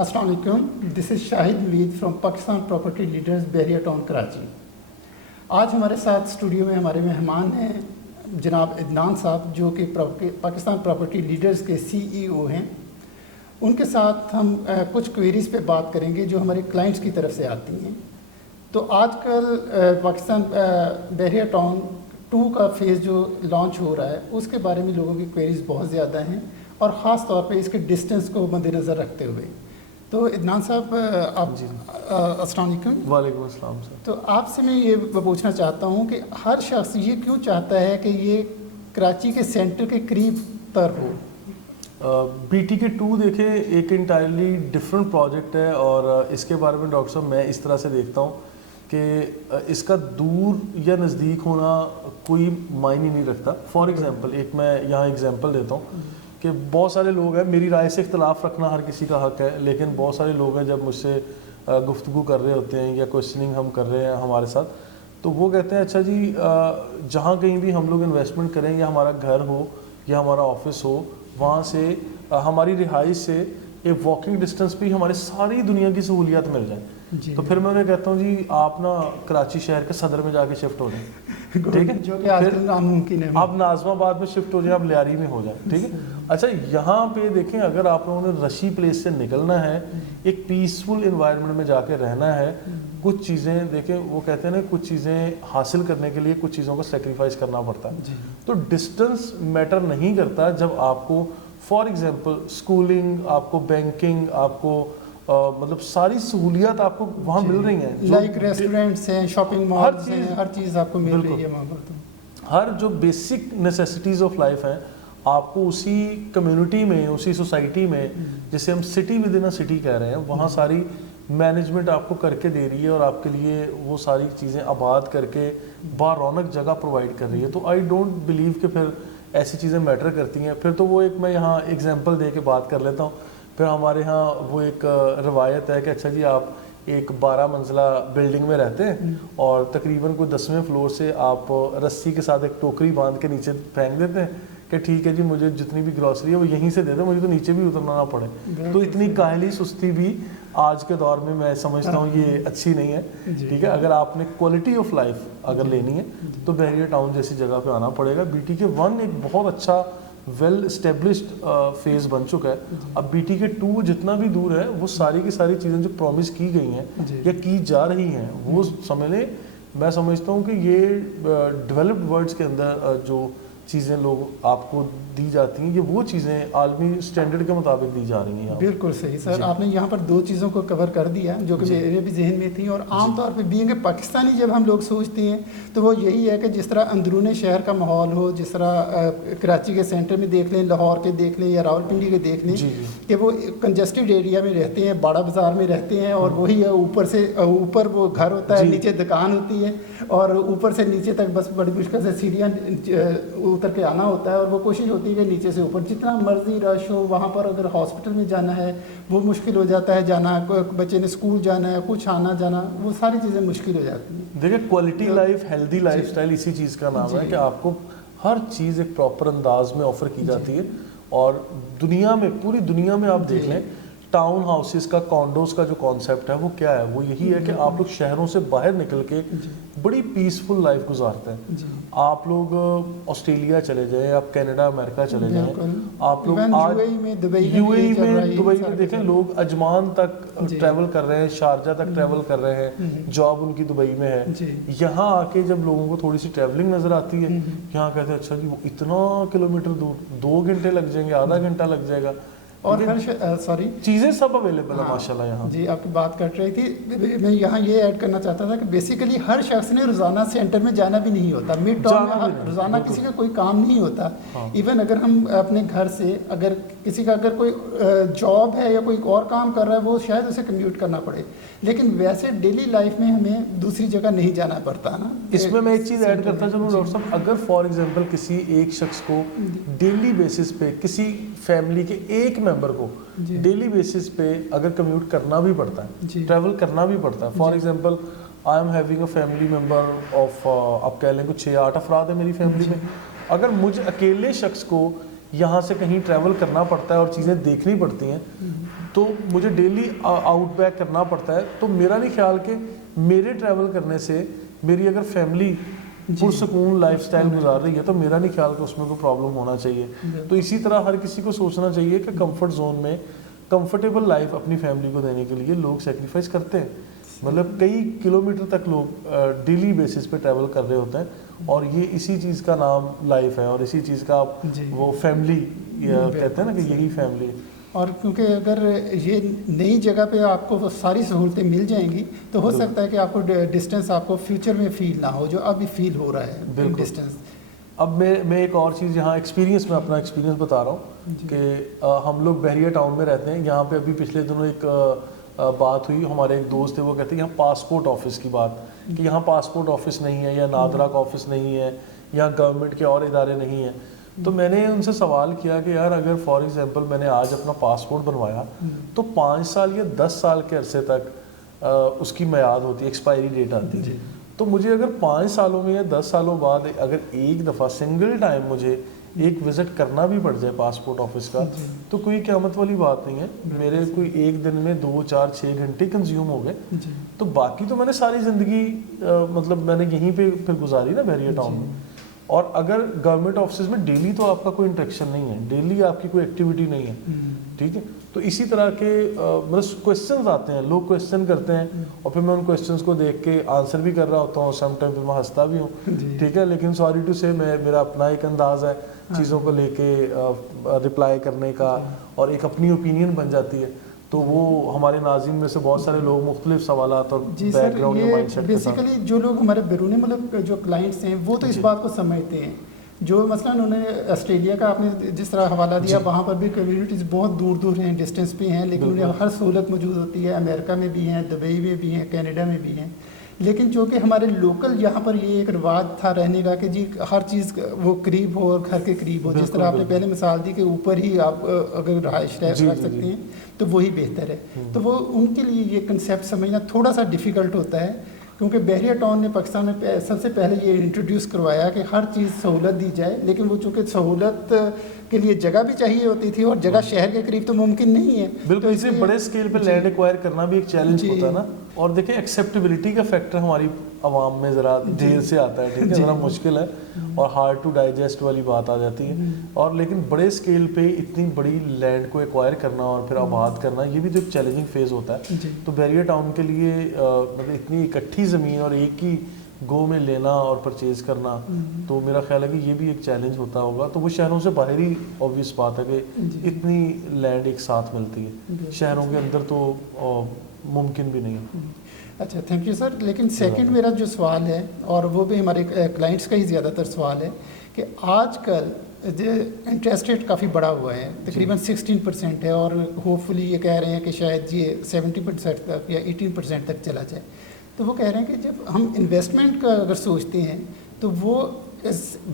السلام علیکم، دس از شاہد نوید from Pakistan property leaders بحریہ ٹاؤن کراچی۔ آج ہمارے ساتھ اسٹوڈیو میں ہمارے مہمان ہیں جناب عدنان صاحب، جو کہ پاکستان پراپرٹی لیڈرز کے CEO ہیں۔ ان کے ساتھ ہم کچھ کوئریز پہ بات کریں گے جو ہمارے کلائنٹس کی طرف سے آتی ہیں۔ تو آج کل پاکستان بحریہ ٹاؤن 2 کا فیز جو لانچ ہو رہا ہے، اس کے بارے میں لوگوں کی کوئریز بہت زیادہ ہیں، اور خاص طور پہ اس کے ڈسٹنس کو مد نظر رکھتے ہوئے۔ تو عدنان صاحب آپ السلام علیکم۔ وعلیکم السلام سر۔ تو آپ سے میں یہ پوچھنا چاہتا ہوں کہ ہر شخص یہ کیوں چاہتا ہے کہ یہ کراچی کے سینٹر کے قریب تر ہو؟ BTK2 دیکھیں ایک انٹائرلی ڈفرینٹ پروجیکٹ ہے، اور اس کے بارے میں ڈاکٹر صاحب میں اس طرح سے دیکھتا ہوں کہ اس کا دور یا نزدیک ہونا کوئی معنی نہیں رکھتا۔ فار ایگزامپل ایک میں یہاں ایگزامپل دیتا ہوں کہ بہت سارے لوگ ہیں، میری رائے سے اختلاف رکھنا ہر کسی کا حق ہے، لیکن بہت سارے لوگ ہیں جب مجھ سے گفتگو کر رہے ہوتے ہیں یا کوشچننگ ہم کر رہے ہیں ہمارے ساتھ، تو وہ کہتے ہیں اچھا جی جہاں کہیں بھی ہم لوگ انویسٹمنٹ کریں، یا ہمارا گھر ہو یا ہمارا آفس ہو، وہاں سے ہماری رہائش سے ایک واکنگ ڈسٹینس پہ ہمارے ساری دنیا کی سہولیات مل جائیں۔ تو پھر میں انہیں کہتا ہوں جی آپ نا کراچی شہر کے صدر میں جا کے شفٹ ہو جائیں، ٹھیک ہے، جو کہ آج کل ناممکن ہے۔ آپ ناظم آباد میں شفٹ ہو جائیں، آپ لیاری میں ہو جائیں، ٹھیک ہے۔ اچھا یہاں پہ دیکھیں، اگر آپ لوگوں نے رشی پلیس سے نکلنا ہے، ایک پیسفل انوائرمنٹ میں جا کے رہنا ہے، کچھ چیزیں دیکھیں، وہ کہتے ہیں نا کچھ چیزیں حاصل کرنے کے لیے کچھ چیزوں کو سیکریفائز کرنا پڑتا ہے، تو ڈسٹنس میٹر نہیں کرتا جب آپ کو فار ایگزامپل اسکولنگ، آپ کو بینکنگ، آپ کو مطلب ساری سہولیات آپ کو وہاں مل رہی ہیں، لائک ریسٹورینٹس ہیں، شاپنگ مالز ہیں، ہر چیز آپ کو مل رہی ہے وہاں پر۔ ہر جو بیسک نیسیسٹیز آف لائف ہیں آپ کو اسی کمیونٹی میں، اسی سوسائٹی میں، جسے ہم city with in a city کہہ رہے ہیں، وہاں ساری مینجمنٹ آپ کو کر کے دے رہی ہے، اور آپ کے لیے وہ ساری چیزیں آباد کر کے با رونق جگہ پرووائڈ کر رہی ہے۔ تو آئی ڈونٹ بلیو کہ پھر ایسی چیزیں میٹر کرتی ہیں۔ پھر تو وہ ایک میں یہاں ایگزامپل دے کے بات کر لیتا ہوں۔ پھر ہمارے ہاں وہ ایک روایت ہے کہ اچھا جی آپ ایک 12 منزلہ بلڈنگ میں رہتے ہیں، اور تقریباً کوئی 10ویں فلور سے آپ رسی کے ساتھ ایک ٹوکری باندھ کے نیچے پھینک دیتے ہیں کہ ٹھیک ہے جی مجھے جتنی بھی گروسری ہے وہ یہیں سے دے دیں، مجھے تو نیچے بھی اترنا نہ پڑے۔ تو اتنی کاہلی سستی بھی آج کے دور میں سمجھتا ہوں یہ اچھی نہیں ہے، ٹھیک ہے۔ اگر آپ نے کوالٹی آف لائف اگر لینی ہے تو بحریہ ٹاؤن جیسی جگہ پہ آنا پڑے گا۔ BTK1 ایک بہت اچھا ویل اسٹیبلشڈ فیز بن چکا ہے۔ اب BTK2 جتنا بھی دور ہے، وہ ساری کی ساری چیزیں جو پرومس کی گئی ہیں یا کی جا رہی ہیں، وہ سمجھ لیں، میں سمجھتا ہوں کہ یہ ڈیولپڈ ورلڈس کے اندر جو چیزیں لوگ آپ کو دی جاتی ہیں، یہ وہ چیزیں عالمی اسٹینڈرڈ کے مطابق دی جا رہی ہیں۔ بالکل صحیح سر، آپ نے یہاں پر 2 چیزوں کو کور کر دیا جو کہ میرے بھی ذہن میں تھیں، اور عام طور پہ بینگ پاکستانی جب ہم لوگ سوچتے ہیں تو وہ یہی ہے کہ جس طرح اندرون شہر کا ماحول ہو، جس طرح کراچی کے سینٹر میں دیکھ لیں، لاہور کے دیکھ لیں یا راولپنڈی کے دیکھ لیں، کہ وہ کنجسٹڈ ایریا میں رہتے ہیں، باڑا بازار میں رہتے ہیں، اور وہی اوپر سے اوپر وہ گھر ہوتا ہے، نیچے دکان ہوتی ہے، اور اوپر سے نیچے تک بس بڑی مشکل سے سیڑھیاں اتر کے آنا ہوتا ہے، اور وہ کوشش ہوتی ہے کہ نیچے سے اوپر جتنا مرضی رش ہو، وہاں پر اگر ہاسپٹل میں جانا ہے وہ مشکل ہو جاتا ہے جانا، بچے نے اسکول جانا ہے، کچھ آنا جانا، وہ ساری چیزیں مشکل ہو جاتی ہیں۔ دیکھیں quality life, healthy life style اسی چیز کا نام ہے کہ آپ کو ہر چیز ایک پراپر انداز میں آفر کی جاتی ہے۔ اور دنیا میں، پوری دنیا میں آپ دیکھ لیں، ٹاؤن ہاؤسز کا، کانڈوز کا جو کانسیپٹ ہے وہ کیا ہے؟ وہ یہی ہے کہ آپ لوگ شہروں سے باہر نکل کے بڑی پیسفل لائف گزارتے ہیں۔ آپ لوگ آسٹریلیا چلے جائیں، آپ کینیڈا، امریکہ چلے جائیں، آپ لوگ آج UAE میں، دبئی میں دیکھیں لوگ اجمان تک ٹریول کر رہے ہیں، شارجہ تک ٹریول کر رہے ہیں، جاب ان کی دبئی میں ہے۔ یہاں آ کے جب لوگوں کو تھوڑی سی ٹریولنگ نظر آتی ہے، یہاں کہتے ہیں اچھا جی وہ اتنا کلومیٹر دور، 2 گھنٹے لگ جائیں گے، آدھا گھنٹہ لگ جائے گا، اور سوری چیزیں سب اویلیبل ہیں ماشاءاللہ یہاں۔ جی آپ کی بات کٹ رہی تھی، میں یہاں یہ ایڈ کرنا چاہتا تھا کہ بیسیکلی ہر شخص نے روزانہ سینٹر میں جانا بھی نہیں ہوتا، مڈ ٹاؤن میں روزانہ کسی کا کوئی کام نہیں ہوتا۔ ایون اگر ہم اپنے گھر سے، اگر کسی کا اگر کوئی جاب ہے یا کوئی اور کام کر رہا ہے، وہ شاید اسے کمیوٹ کرنا پڑے، لیکن ویسے ڈیلی لائف میں ہمیں دوسری جگہ نہیں جانا پڑتا نا۔ اس میں ایک چیز ایڈ کرتا چلوں ڈاکٹر صاحب، اگر فار ایگزامپل کسی ایک شخص کو ڈیلی بیسس پہ، کسی فیملی کے ایک ممبر کو ڈیلی بیسس پہ اگر کمیوٹ کرنا بھی پڑتا ہے، ٹریول کرنا بھی پڑتا ہے، for example I am having a family member of, آپ کہہ لیں کچھ 6-8 افراد ہیں میری فیملی میں، اگر مجھ اکیلے شخص کو یہاں سے کہیں ٹریول کرنا پڑتا ہے اور چیزیں دیکھنی پڑتی ہیں، تو مجھے ڈیلی آؤٹ بیک کرنا پڑتا ہے. تو میرا نہیں خیال کہ میرے ٹریول کرنے سے میری اگر فیملی پرسکون لائف سٹائل گزار رہی ہے تو میرا نہیں خیال کہ اس میں کوئی پرابلم ہونا چاہیے. تو اسی طرح ہر کسی کو سوچنا چاہیے کہ کمفرٹ زون میں کمفرٹیبل لائف اپنی فیملی کو دینے کے لیے لوگ سیکریفائس کرتے ہیں. مطلب کئی کلومیٹر تک لوگ ڈیلی بیسس پہ ٹریول کر رہے ہوتے ہیں اور یہ اسی چیز کا نام لائف ہے اور اسی چیز کا وہ فیملی کہتے ہیں نا کہ یہی فیملی ہے. اور کیونکہ اگر یہ نئی جگہ پہ آپ کو ساری سہولتیں مل جائیں گی تو ہو سکتا ہے کہ آپ کو ڈسٹینس آپ کو فیوچر میں فیل نہ ہو جو ابھی فیل ہو رہا ہے ڈسٹینس. اب میں ایک اور چیز یہاں ایکسپیرینس میں اپنا ایکسپیرینس بتا رہا ہوں کہ ہم لوگ بحریہ ٹاؤن میں رہتے ہیں. یہاں پہ ابھی پچھلے دنوں ایک بات ہوئی, ہمارے ایک دوست تھے وہ کہتے ہیں یہاں پاسپورٹ آفس کی بات کہ یہاں پاسپورٹ آفس نہیں ہے یا نادرا کا آفس نہیں ہے یا گورنمنٹ کے اور ادارے نہیں ہیں. تو میں نے ان سے سوال کیا کہ یار اگر فار ایگزامپل میں نے آج اپنا پاسپورٹ بنوایا تو 5 سال یا 10 سال کے عرصے تک اس کی میعاد ہوتی ہے, ایکسپائری ڈیٹ آتی ہے. تو مجھے اگر 5 سالوں میں یا 10 سالوں بعد اگر ایک دفعہ سنگل ٹائم مجھے ایک وزٹ کرنا بھی پڑ جائے پاسپورٹ آفس کا تو کوئی قیامت والی بات نہیں ہے. میرے کوئی ایک دن میں 2 4 6 گھنٹے کنزیوم ہو گئے. تو باقی تو میں نے ساری زندگی مطلب میں نے یہیں پہ پھر گزاری نا بحریہ ٹاؤن میں. اور اگر گورنمنٹ آفسز میں ڈیلی تو آپ کا کوئی انٹریکشن نہیں ہے, ڈیلی آپ کی کوئی ایکٹیویٹی نہیں ہے, ٹھیک ہے. تو اسی طرح کے مطلب کویشچنز آتے ہیں, لوگ کویشچن کرتے ہیں اور پھر میں ان کویشچنز کو دیکھ کے آنسر بھی کر رہا ہوتا ہوں, سم ٹائم پھر میں ہنستا بھی ہوں, ٹھیک ہے. لیکن سوری ٹو سے میرا اپنا ایک انداز ہے چیزوں کو لے کے رپلائی کرنے کا اور ایک اپنی اوپینین بن جاتی ہے. تو وہ ہمارے ناظرین میں سے بہت سارے لوگ مختلف سوالات اور بیک گراؤنڈ یا مائنڈ سیٹ کے ساتھ. بیسیکلی جو لوگ ہمارے بیرون ملک جو کلائنٹس ہیں وہ تو اس بات کو سمجھتے ہیں. جو مثلا انہوں نے آسٹریلیا کا آپ نے جس طرح حوالہ دیا وہاں پر بھی کمیونٹیز بہت دور دور ہیں, ڈسٹینس پہ ہیں, لیکن انہیں ہر سہولت موجود ہوتی ہے. امریکہ میں بھی ہیں, دبئی میں بھی ہیں, کینیڈا میں بھی ہیں. لیکن چونکہ ہمارے لوکل یہاں پر یہ ایک رواج تھا رہنے کا کہ جی ہر چیز وہ قریب ہو اور گھر کے قریب ہو. جس طرح آپ نے پہلے مثال دی کہ اوپر ہی آپ اگر رہائش رکھ سکتے ہیں تو وہی بہتر ہے. تو وہ ان کے لیے یہ کنسیپٹ سمجھنا تھوڑا سا ڈیفیکلٹ ہوتا ہے کیونکہ بحریہ ٹاؤن نے پاکستان میں سب سے پہلے یہ انٹروڈیوس کروایا کہ ہر چیز سہولت دی جائے. لیکن وہ چونکہ سہولت کے لیے جگہ بھی چاہیے ہوتی تھی اور جگہ شہر کے قریب تو ممکن نہیں ہے. بالکل, اسے بڑے اسکیل پہ لینڈ ایکوائر کرنا بھی ایک چیلنج ہوتا ہے نا. اور دیکھیں ایکسیپٹیبلٹی کا فیکٹر ہماری عوام میں ذرا دیر سے آتا ہے, ٹھیک ہے, ذرا مشکل ہے اور ہارڈ ٹو ڈائجسٹ والی بات آ جاتی ہے. اور لیکن بڑے اسکیل پہ اتنی بڑی لینڈ کو ایکوائر کرنا اور پھر آباد کرنا یہ بھی تو ایک چیلنجنگ فیز ہوتا ہے. تو بحریہ ٹاؤن کے لیے مطلب اتنی اکٹھی زمین اور ایک ہی گو میں لینا اور پرچیز کرنا تو میرا خیال ہے کہ یہ بھی ایک چیلنج ہوتا ہوگا. تو وہ شہروں سے باہر ہی obvious بات ہے کہ اتنی لینڈ ایک ساتھ ملتی ہے, شہروں کے اندر تو ممکن بھی نہیں ہے. اچھا, تھینک یو سر. لیکن سیکنڈ میرا جو سوال ہے اور وہ بھی ہمارے کلائنٹس کا ہی زیادہ تر سوال ہے کہ آج کل انٹرسٹ ریٹ کافی بڑا ہوا ہے, تقریباً 16% ہے اور ہوپ فلی یہ کہہ رہے ہیں کہ شاید یہ 70% تک یا 18% تک چلا جائے. تو وہ کہہ رہے ہیں کہ جب ہم انویسٹمنٹ کا اگر سوچتے ہیں تو وہ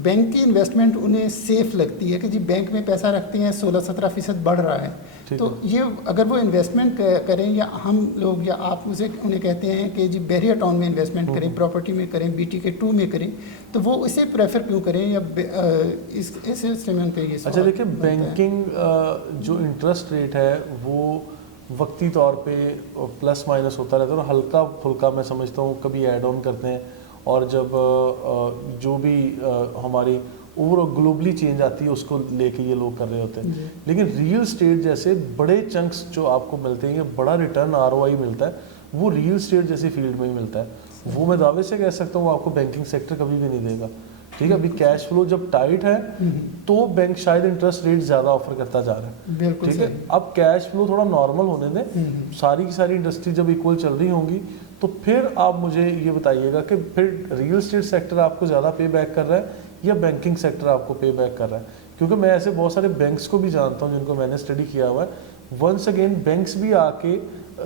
بینک کی انویسٹمنٹ انہیں سیف لگتی ہے کہ جی بینک میں پیسہ رکھتے ہیں 16-17% بڑھ رہا ہے. تو یہ اگر وہ انویسٹمنٹ کریں یا ہم لوگ یا آپ اسے انہیں کہتے ہیں کہ جی بحریہ ٹاؤن میں انویسٹمنٹ کریں, پراپرٹی میں کریں, BTK2 میں کریں, تو وہ اسے پریفر کیوں کریں یا اس سلسلے میں ان کا یہ سوال. اچھا دیکھیں, بینکنگ جو انٹرسٹ ریٹ ہے وہ وقتی طور پہ پلس مائنس ہوتا رہتا ہے اور ہلکا پھلکا میں سمجھتا ہوں کبھی ایڈ آن کرتے ہیں. اور جب جو بھی ہماری اوور گلوبلی چینج آتی ہے اس کو لے کے یہ لوگ کر رہے ہوتے ہیں. لیکن ریئل اسٹیٹ جیسے بڑے چنکس جو آپ کو ملتے ہیں, بڑا ریٹرن ROI ملتا ہے, وہ ریئل اسٹیٹ جیسی فیلڈ میں ہی ملتا ہے. وہ میں دعوے سے کہہ سکتا ہوں وہ آپ کو بینکنگ سیکٹر کبھی بھی نہیں دے گا. ٹھیک ہے, ابھی کیش فلو جب ٹائٹ ہے تو بینک شاید انٹرسٹ ریٹ زیادہ آفر کرتا جا رہا ہے. ٹھیک ہے, اب کیش فلو تھوڑا نارمل ہونے دیں, ساری کی ساری انڈسٹری جب ایکول چل رہی ہوں گی تو پھر آپ مجھے یہ بتائیے گا کہ پھر ریئل اسٹیٹ سیکٹر آپ کو زیادہ پے بیک کر رہا ہے یا بینکنگ سیکٹر آپ کو پے بیک کر رہا ہے. کیونکہ میں ایسے بہت سارے بینکس کو بھی جانتا ہوں جن کو میں نے اسٹڈی کیا ہوا ہے. ونس اگین بینکس بھی آ کے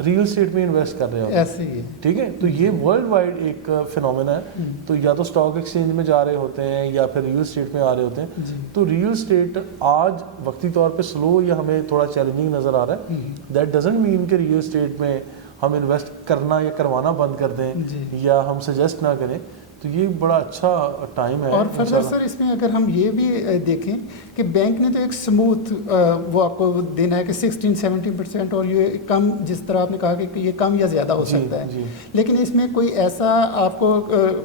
ریئل اسٹیٹ میں انویسٹ کر رہے ہوتے ہیں. ٹھیک ہے, تو یہ ورلڈ وائڈ ایک فینومینا ہے. تو یا تو اسٹاک ایکسچینج میں جا رہے ہوتے ہیں یا پھر ریئل اسٹیٹ میں آ رہے ہوتے ہیں. تو ریئل اسٹیٹ آج وقتی طور پہ سلو یا ہمیں تھوڑا چیلنجنگ نظر آ رہا ہے. دیٹ ڈزنٹ مین کہ ریئل اسٹیٹ میں ہم انویسٹ کرنا یا کروانا بند کر دیں یا ہم سجیسٹ نہ کریں. تو یہ بڑا اچھا ٹائم ہے. اور فردر سر اس میں اگر ہم یہ بھی دیکھیں کہ بینک نے تو ایک سموتھ وہ آپ کو دینا ہے کہ 16-17%، اور یہ کم، جس طرح آپ نے کہا کہ یہ کم یا زیادہ ہو سکتا ہے، لیکن اس میں کوئی ایسا آپ کو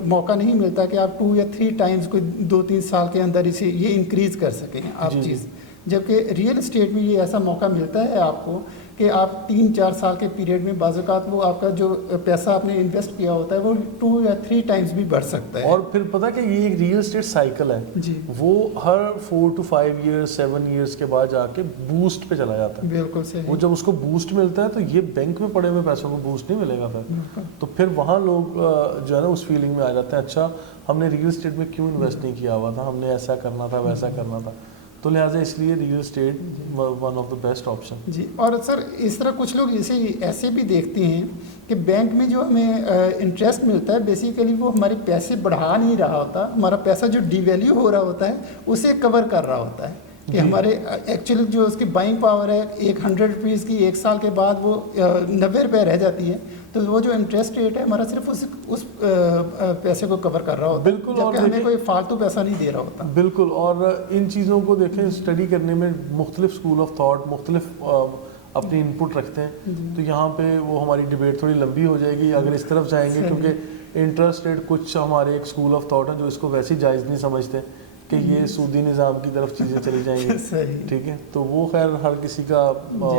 موقع نہیں ملتا کہ آپ 2 یا 3 ٹائمز کوئی 2-3 سال کے اندر اسے یہ انکریز کر سکیں آپ چیز. جبکہ ریئل اسٹیٹ میں یہ ایسا موقع ملتا ہے آپ کو کہ آپ 3-4 سال کے پیریڈ میں بعض اوقات وہ آپ کا جو پیسہ آپ نے انویسٹ کیا ہوتا ہے وہ 2 یا 3 ٹائمز بھی بڑھ سکتا ہے. اور پھر پتہ کہ یہ ایک ریئل اسٹیٹ سائیکل ہے جی، وہ ہر 4 to 5 years 7 years کے بعد جا کے بوسٹ پہ چلا جاتا ہے. بالکل صحیح. وہ جب اس کو بوسٹ ملتا ہے تو یہ بینک میں پڑے ہوئے پیسوں کو بوسٹ نہیں ملے گا پھر. تو پھر وہاں لوگ جو ہے نا اس فیلنگ میں آ جاتے ہیں اچھا ہم نے ریئل اسٹیٹ میں کیوں انویسٹ نہیں کیا ہوا تھا، ہم نے ایسا کرنا تھا ویسا کرنا تھا. تو لہٰذا اس لیے real estate one of the best option. جی، اور سر اس طرح کچھ لوگ ایسے بھی دیکھتے ہیں کہ بینک میں جو ہمیں انٹرسٹ ملتا ہے بیسیکلی وہ ہمارے پیسے بڑھا نہیں رہا ہوتا، ہمارا پیسہ جو ڈی ویلیو ہو رہا ہوتا ہے اسے کور کر رہا ہوتا ہے. کہ ہمارے ایکچولی جو اس کی بائنگ پاور ہے 100 روپیز کی 1 سال کے بعد وہ 90 روپے رہ جاتی ہے، تو وہ جو انٹرسٹ ریٹ ہے ہمارا صرف اس پیسے کو کور کر رہا ہوتا ہے. بالکل، جبکہ ہمیں کوئی فالتو پیسہ نہیں دے رہا ہوتا. بالکل. اور ان چیزوں کو دیکھیں اسٹڈی کرنے میں مختلف اسکول آف تھاٹ مختلف اپنی ان پٹ رکھتے ہیں. تو یہاں پہ وہ ہماری ڈبیٹ تھوڑی لمبی ہو جائے گی اگر اس طرف جائیں گے، کیونکہ انٹرسٹ ریٹ کچھ ہمارے ایک اسکول آف تھاٹ ہیں جو اس کو ویسے ہی جائز نہیں سمجھتے کہ یہ سودی نظام کی طرف چیزیں چلی جائیں گی. ٹھیک ہے، تو وہ خیر ہر کسی کا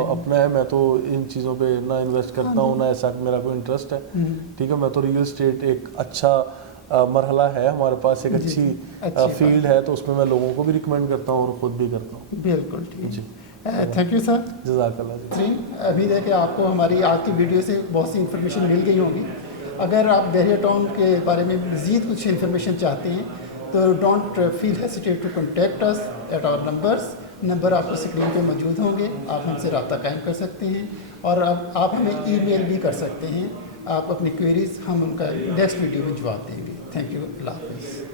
اپنا ہے. میں تو ان چیزوں پہ نہ انویسٹ کرتا ہوں، نہ ایسا میرا کوئی انٹرسٹ ہے. ٹھیک ہے، میں تو ریئل اسٹیٹ ایک اچھا مرحلہ ہے ہمارے پاس، ایک اچھی فیلڈ ہے، تو اس میں میں لوگوں کو بھی ریکمینڈ کرتا ہوں اور خود بھی کرتا ہوں. بالکل ٹھیک. جی، تھینک یو سر. جزاک اللہ. جی، امید ہے کہ آپ کو ہماری آج کی ویڈیو سے بہت سی انفارمیشن مل گئی ہوگی. اگر آپ بحریہ ٹاؤن کے بارے میں مزید کچھ انفارمیشن چاہتے ہیں تو don't feel hesitate to contact us at our number آپ کو اسکرین پہ موجود ہوں گے. آپ ہم سے رابطہ قائم کر سکتے ہیں اور آپ ہمیں ای میل بھی کر سکتے ہیں. آپ اپنی کوئریز، ہم ان کا نیکسٹ ویڈیو میں جواب دیں گے. Thank you. اللہ حافظ.